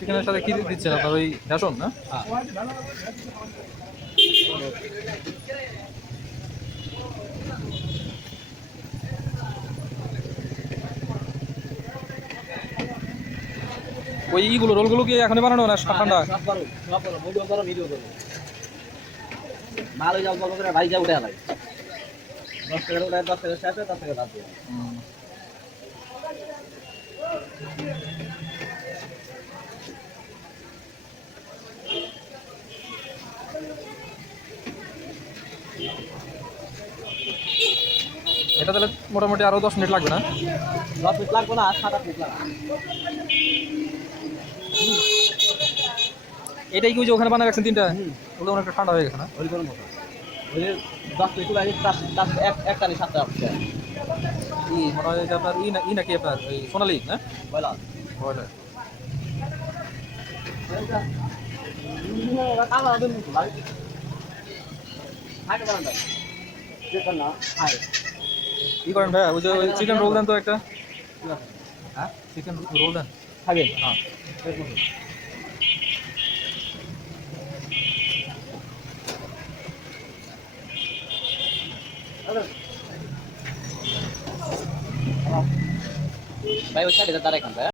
চিকেনের সাথে কি দিচ্ছেন আপনার ওই বেসন না? ওই ইগুলো রোলগুলো কি এখনই বানানো না ঠান্ডা? মাল ওই গল্প করে ভাই যা উঠে হালাই 10 টাকা উঠে 10 টাকা শেষে 10 টাকা বাদ দিয়ে এটা তাহলে মোটামুটি আরো 10 মিনিট লাগবে না? 10 মিনিট লাগবে না, 7-8 মিনিট লাগবে। এটাই কি ওই যে ওখানে বানায় রাখছেন তিনটা? ওগুলো অনেকটা ঠান্ডা হয়ে গেছে না? ওই কোন মতো ওই 10 মিনিট লাগে এক টানে 7 টাকা আসছে ই মনে হয় যে আপনার ই নাকি আপনার ওই সোনালি না? বলা বয়লার। কালা দেন তো ভাই হাইট বানান দেখেন না হাই কি করেন ভাই? ওই যে চিকেন রোল দেন তো একটা। হ্যাঁ চিকেন রোল দেন। খাবেন হ্যাঁ ভাই ওই সাইডে দাঁড়ায় খান ভাই।